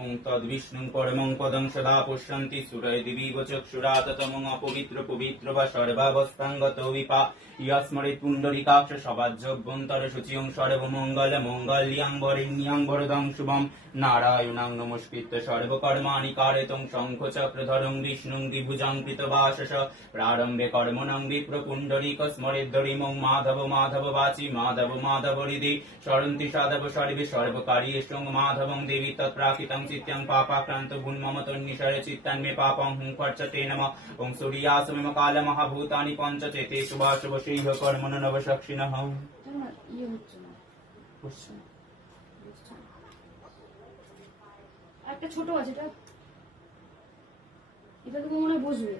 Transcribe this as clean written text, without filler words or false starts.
ওং তদ্বিষ্ণুং পরমং পদং সদা পশ্যন্তি সুরয় দিবিব চক্ষুরা ততমং অপবিত্র পবিত্র বা সর্বাবস্থাঙ্গত বিপা ইয়স্মরেৎ পুণ্ডরিকাক্ষ সবাজ্যভ্যন্তর শুচিয়ং সর্বমঙ্গল মঙ্গল্যাং বরেণ্যাং বরদং শুভম নারায়ণাং নমস্কৃত্য সর্বকর্মাণি কারয়িতুং শঙ্খচক্রধরং বিষ্ণুং দ্বিভুজং কৃতবাসস প্রারম্ভে কর্মণং বিপ্রপুণ্ডরিক স্মরেদ্ধরিমং মাধব মাধব বাচি মাধব মাধব হৃদি স্মরন্তি সাধব সর্বে সর্বকার্যেষু মাধবং দেবী তৎপ্রাকৃতং চিত্যং পাপাক্রান্ত ভূন্মম তন্নিশরে চিত্তান মে পাপং হুং খর্চতে নমঃ ওং সূর্যাসমম কাল মহাভূতানি পঞ্চচেতে শুভাশুভ শ্রীহ কর্মণ নবশক্ষিণঃ। একটা ছোট আছে এটা, এটা তো মনে হয় বসবে।